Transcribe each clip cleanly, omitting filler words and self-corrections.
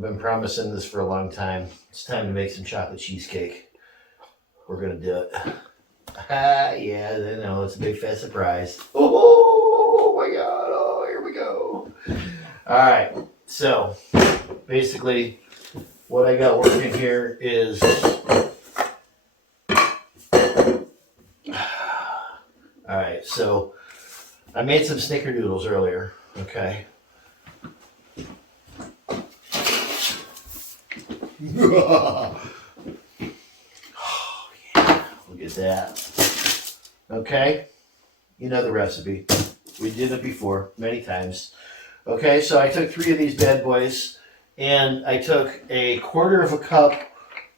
I've been promising this for a long time. It's time to make some chocolate cheesecake. We're gonna do it. Yeah, I know, it's a big fat surprise. Oh my god, oh, here we go. Alright, so basically what I got working here is alright, so I made some snickerdoodles earlier, okay? Oh yeah, look at that. Okay, you know the recipe. We did it before, many times. Okay, so I took 3 of these bad boys and I took a 1/4 cup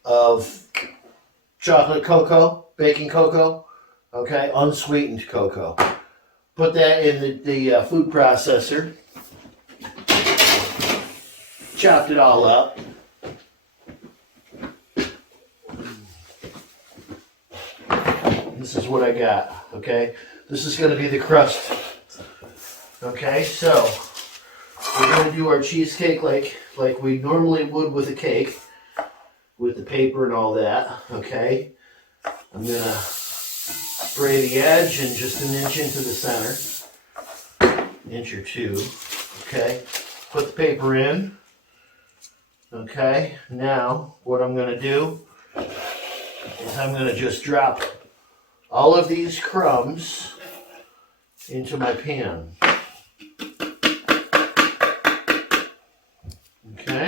of chocolate cocoa, baking cocoa, okay, unsweetened cocoa. Put that in the food processor. Chopped it all up. This is what I got, okay? This is going to be the crust. Okay, so we're going to do our cheesecake like we normally would with a cake, with the paper and all that, okay? I'm going to spray the edge and just an inch into the center, inch or 2, okay? Put the paper in, okay? Now, what I'm going to do is I'm going to just drop all of these crumbs into my pan. Okay.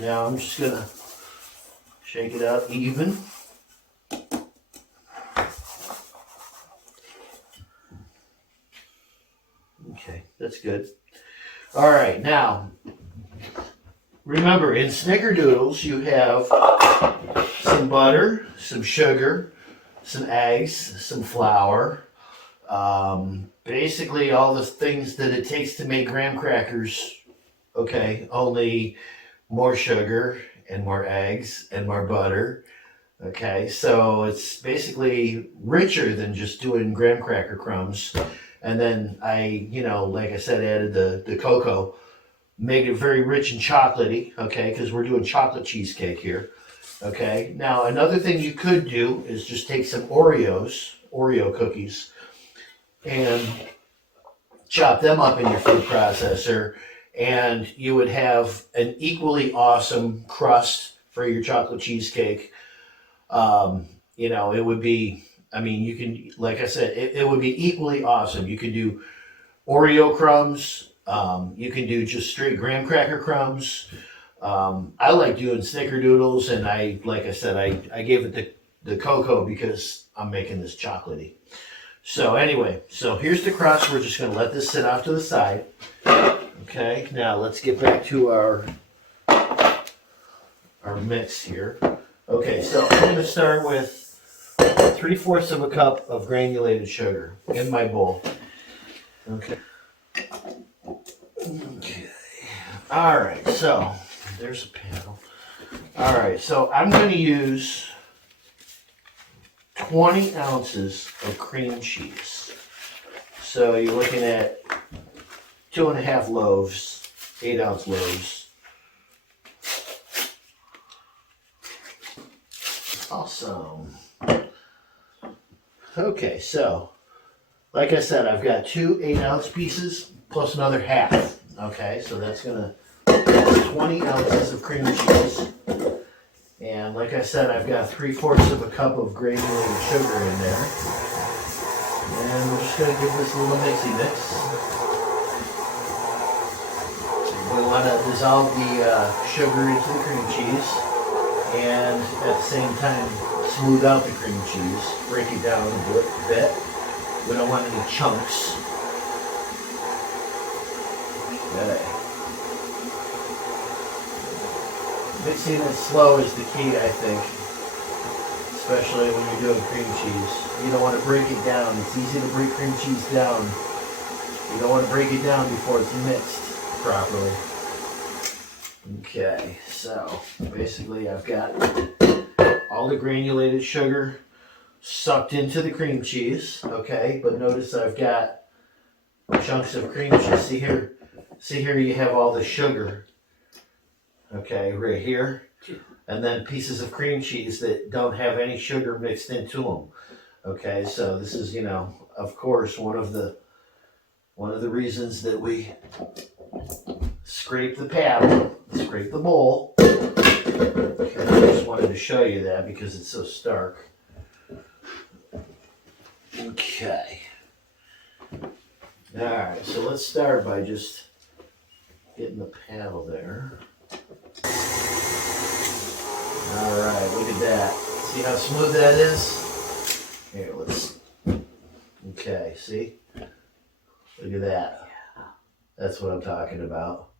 Now I'm just gonna shake it out even. Okay, that's good. All right, now remember, in snickerdoodles you have some butter, some sugar, some eggs, some flour, basically all the things that it takes to make graham crackers, okay, only more sugar and more eggs and more butter, okay, so it's basically richer than just doing graham cracker crumbs. And then I, like I said, added the cocoa, made it very rich and chocolatey, okay, because we're doing chocolate cheesecake here. Okay, now another thing you could do is just take some Oreo cookies, and chop them up in your food processor, and you would have an equally awesome crust for your chocolate cheesecake. It would be, you can, like I said, it would be equally awesome. You could do Oreo crumbs, you can do just straight graham cracker crumbs. I like doing snickerdoodles, and like I said, I gave it the cocoa because I'm making this chocolatey. So anyway, so here's the crust. We're just going to let this sit off to the side. Okay, now let's get back to our mix here. Okay, so I'm going to start with 3/4 cup of granulated sugar in my bowl. Okay. All right, so there's a panel. All right, so I'm going to use 20 ounces of cream cheese. So you're looking at 2.5 loaves, 8-ounce loaves. Awesome. Okay, so like I said, I've got 2 8-ounce pieces plus another half. Okay, so that's 20 ounces of cream cheese. And like I said, I've got 3/4 cup of granulated sugar in there. And we're just going to give this a little mixy mix. We want to dissolve the sugar into the cream cheese, and at the same time smooth out the cream cheese, break it down a bit. We don't want any chunks. Okay. Mixing it slow is the key, I think, especially when you're doing cream cheese. You don't want to break it down. It's easy to break cream cheese down. You don't want to break it down before it's mixed properly. Okay, so basically I've got all the granulated sugar sucked into the cream cheese, okay, but notice I've got chunks of cream cheese. See here you have all the sugar okay, right here. And then pieces of cream cheese that don't have any sugar mixed into them. Okay, so this is, of course, one of the reasons that we scrape the paddle, scrape the bowl. Okay, I just wanted to show you that because it's so stark. Okay. All right, so let's start by just getting the paddle there. All right, look at that. See how smooth that is? Here, let's. Okay, see? Look at that. That's what I'm talking about.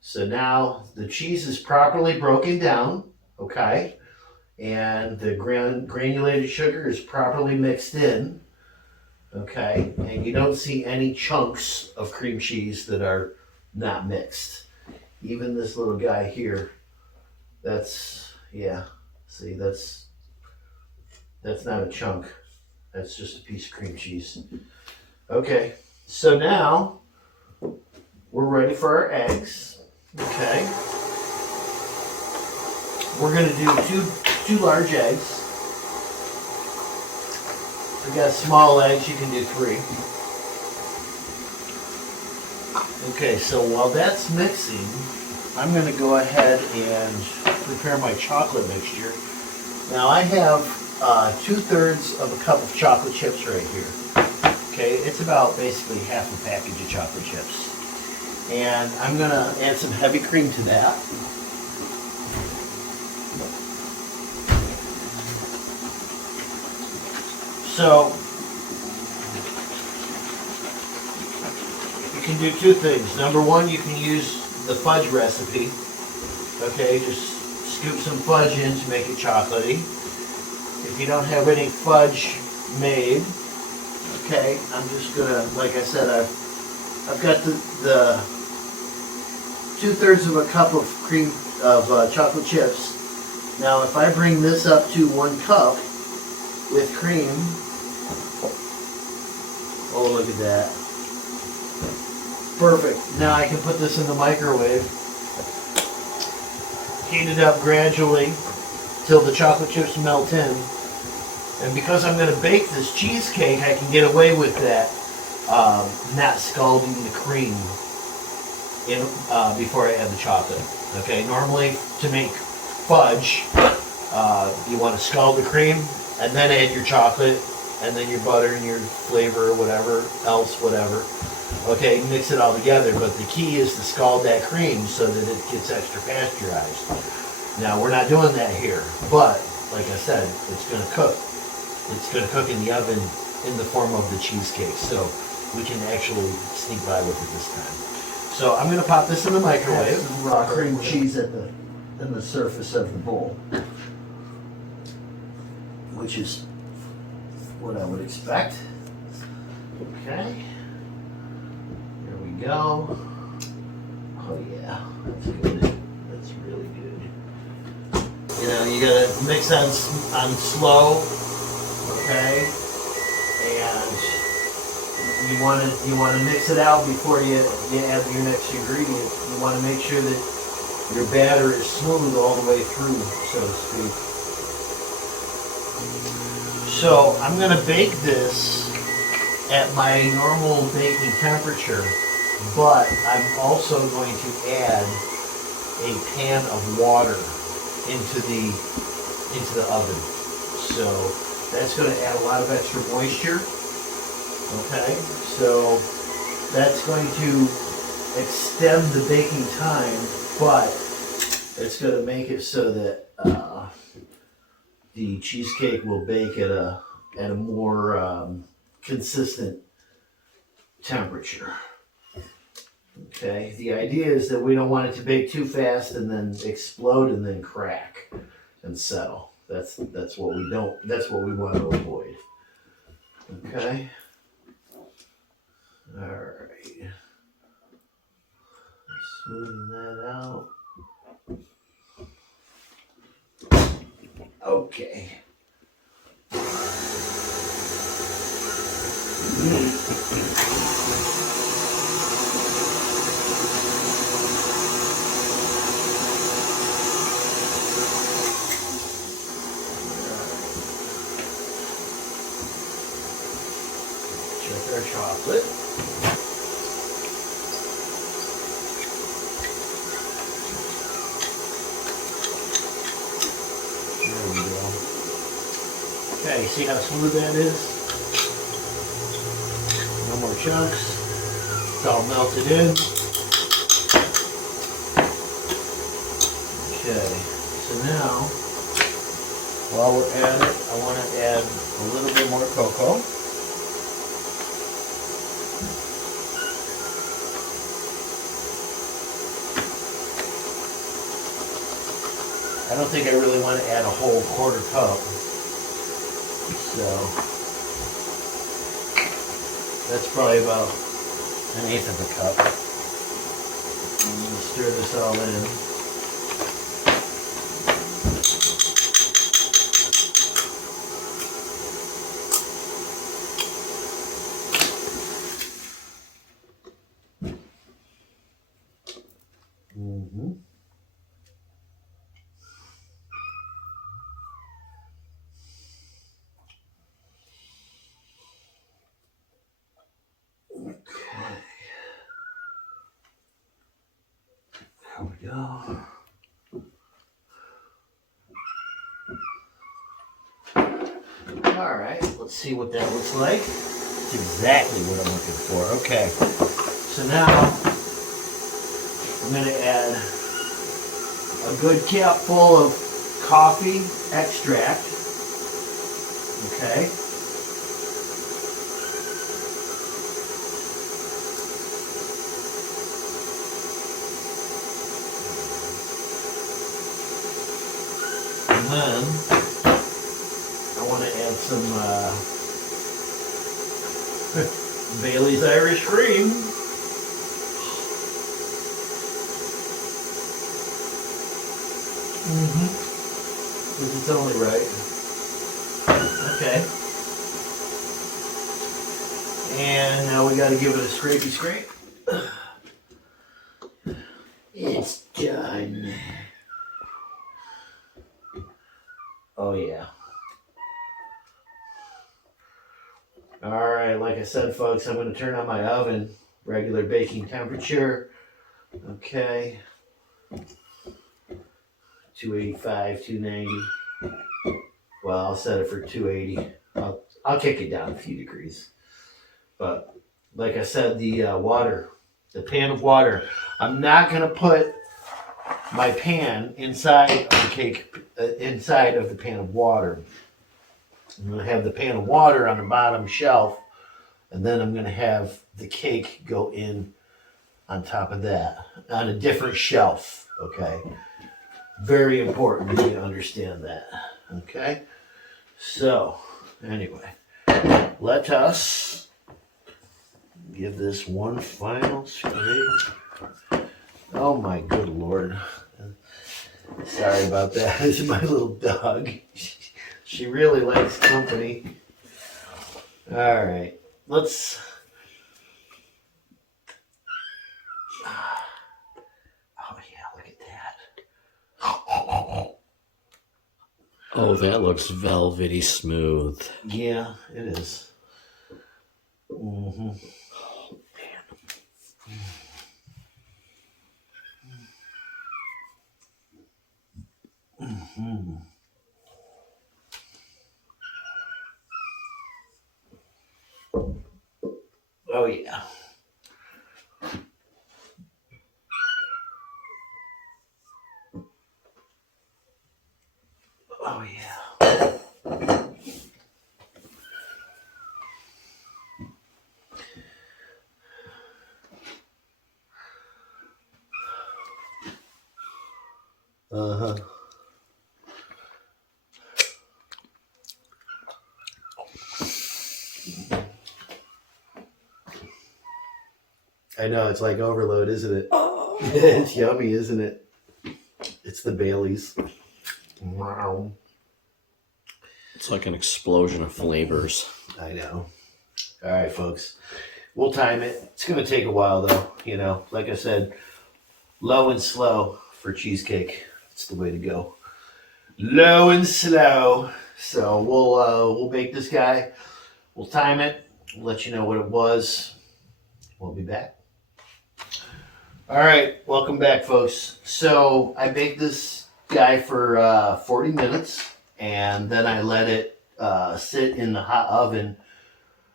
So now the cheese is properly broken down, okay? And the granulated sugar is properly mixed in, okay? And you don't see any chunks of cream cheese that are not mixed. Even this little guy here, see, that's not a chunk. That's just a piece of cream cheese. Okay, so now we're ready for our eggs. Okay. We're gonna do two large eggs. If you got small eggs, you can do 3. Okay, so while that's mixing, I'm gonna go ahead and prepare my chocolate mixture. Now I have 2/3 of a cup of chocolate chips right here. Okay, it's about basically half a package of chocolate chips. And I'm gonna add some heavy cream to that. So you can do 2 things. Number 1, you can use the fudge recipe. Okay, just scoop some fudge in to make it chocolatey. If you don't have any fudge made, okay, I'm just gonna, like I said, I've got the 2/3 of a cup of cream of chocolate chips. Now, if I bring this up to 1 cup with cream, oh, look at that. Perfect. Now I can put this in the microwave, heat it up gradually till the chocolate chips melt in. And because I'm going to bake this cheesecake, I can get away with that, not scalding the cream before I add the chocolate. Okay, normally to make fudge, you want to scald the cream and then add your chocolate and then your butter and your flavor or whatever else, whatever. Okay, mix it all together, but the key is to scald that cream so that it gets extra pasteurized. Now, we're not doing that here, but like I said, it's going to cook. It's going to cook in the oven in the form of the cheesecake, so we can actually sneak by with it this time. So I'm going to pop this in the microwave. Have some raw cream cheese in the surface of the bowl, Which is what I would expect. Okay. Here we go. Oh yeah, that's good. That's really good. You know, you gotta mix on slow, okay? And you wanna mix it out before you add your next ingredient. You wanna make sure that your batter is smooth all the way through, so to speak. So I'm going to bake this at my normal baking temperature, but I'm also going to add a pan of water into the oven. So that's going to add a lot of extra moisture. Okay, so that's going to extend the baking time, but it's going to make it so that the cheesecake will bake at a more consistent temperature. Okay, the idea is that we don't want it to bake too fast and then explode and then crack and settle. That's what we don't. That's what we want to avoid. Okay. All right. Smoothing that out. Okay. our chocolate. There we go. Okay, see how smooth that is? No more chunks. It's all melted in. Okay, so now, while we're at it, I want to add a little bit more cocoa. I don't think I really want to add a whole quarter cup. So that's probably about 1/8 of a cup. I'm going to stir this all in. There we go. All right, let's see what that looks like. That's exactly what I'm looking for. Okay, so now I'm going to add a good cap full of coffee extract. Okay. And then I want to add some Bailey's Irish Cream. Because it's only right. Okay. And now we got to give it a scrapey scrape. It's done. Oh yeah. All right, like I said, folks, I'm going to turn on my oven, regular baking temperature. Okay. 285, 290. Well, I'll set it for 280. I'll kick it down a few degrees. But like I said, the pan of water, I'm not going to put my pan inside of the cake, inside of the pan of water. I'm going to have the pan of water on the bottom shelf, and then I'm going to have the cake go in on top of that on a different shelf. Okay. Very important that you understand that. Okay. So, anyway, let us give this one final scrape. Oh my good Lord. Sorry about that. This is my little dog. She really likes company. All right. Let's... Oh yeah, look at that. Oh, that looks velvety smooth. Yeah, it is. Mm-hmm. Oh, man. Mm-hmm. Oh yeah. Oh yeah. Uh-huh. I know, it's like overload, isn't it? Oh. It's yummy, isn't it? It's the Bailey's. Wow. It's like an explosion of flavors. I know. All right, folks. We'll time it. It's going to take a while, though. You know, like I said, low and slow for cheesecake. It's the way to go. Low and slow. So we'll bake this guy. We'll time it. let you know what it was. We'll be back. All right, welcome back, folks. So I baked this guy for 40 minutes, and then I let it sit in the hot oven.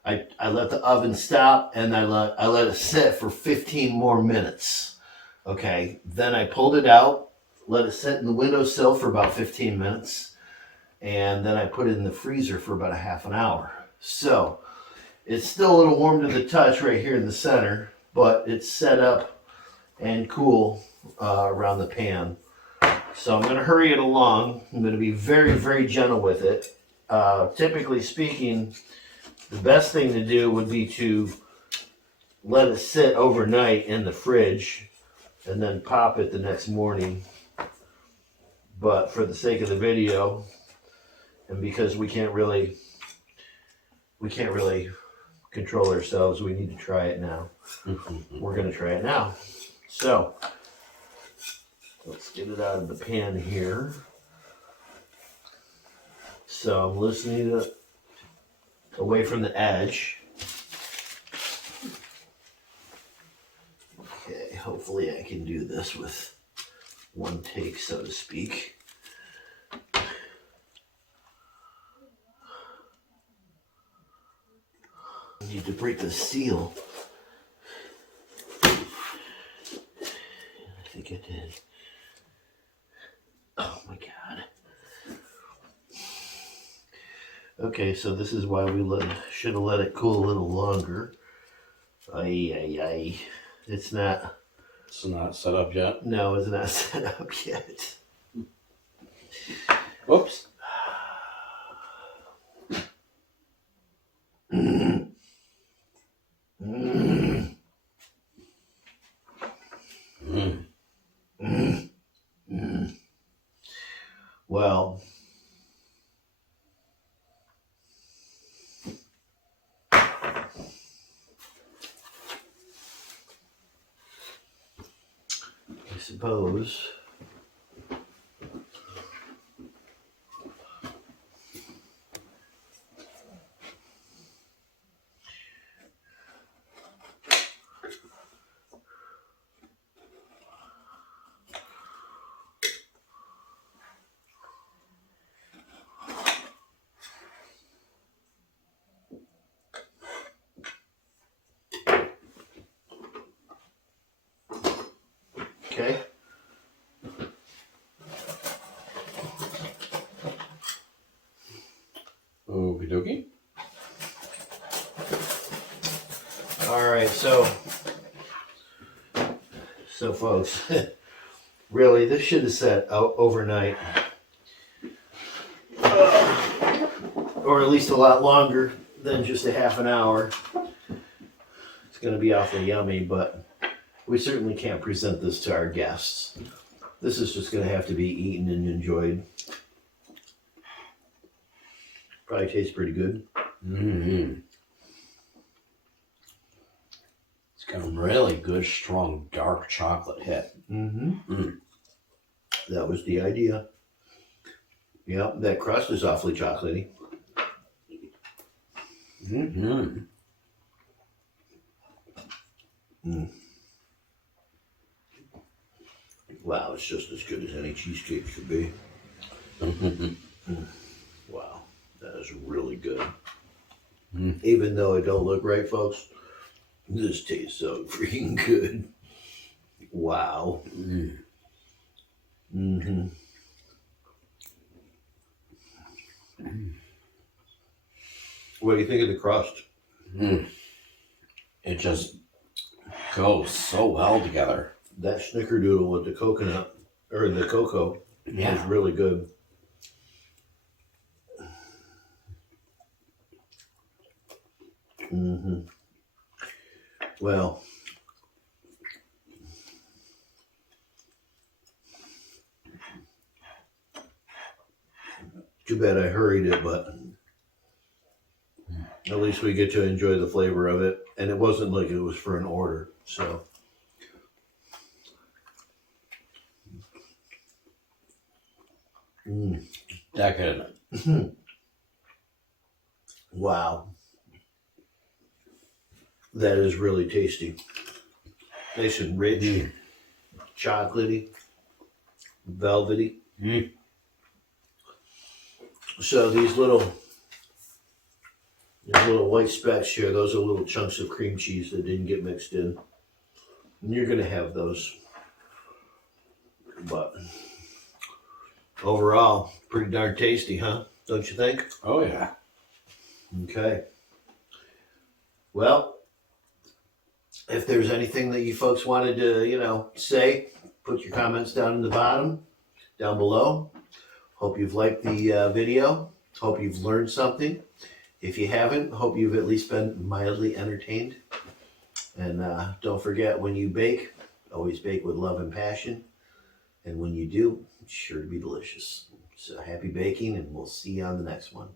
I let the oven stop, and I let it sit for 15 more minutes. Okay, then I pulled it out, let it sit in the windowsill for about 15 minutes, and then I put it in the freezer for about a half an hour. So it's still a little warm to the touch right here in the center, but it's set up and cool around the pan. So I'm going to hurry it along. I'm going to be very, very gentle with it. Typically speaking, the best thing to do would be to let it sit overnight in the fridge and then pop it the next morning. But for the sake of the video, and because we can't really control ourselves, we need to try it now. We're going to try it now. So let's get it out of the pan here. So I'm loosening it away from the edge. Okay, hopefully I can do this with one take, so to speak. I need to break the seal. I think I did. Oh my god. Okay, so this is why we should have let it cool a little longer. Ay. It's not set up yet. No, it's not set up yet. Whoops. Well, I suppose okay. Okie dokie. All right, so folks, really, this should have sat out overnight, or at least a lot longer than just a half an hour. It's going to be awfully yummy, but we certainly can't present this to our guests. This is just going to have to be eaten and enjoyed. Probably tastes pretty good. Mm-hmm. It's got a really good, strong, dark chocolate hit. That was the idea. Yep, that crust is awfully chocolatey. Wow, it's just as good as any cheesecake should be. Wow, that is really good. Even though it don't look right, folks, this tastes so freaking good. Wow. What do you think of the crust? It just goes so well together. That snickerdoodle with the coconut, or the cocoa, is really good. Well, too bad I hurried it, but at least we get to enjoy the flavor of it. And it wasn't like it was for an order, so. Decadent. Wow. That is really tasty. Nice and rich, chocolatey, velvety. Mm. So these little white specks here, those are little chunks of cream cheese that didn't get mixed in. And you're gonna have those. But overall, pretty darn tasty, huh? Don't you think? Oh yeah. Okay. Well, if there's anything that you folks wanted to, say, put your comments down in the bottom, down below. Hope you've liked the video. Hope you've learned something. If you haven't, hope you've at least been mildly entertained. And don't forget, when you bake, always bake with love and passion. And when you do, it's sure to be delicious. So happy baking, and we'll see you on the next one.